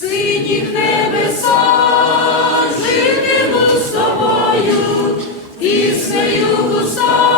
синіх небеса, житиму з тобою, піснею густа,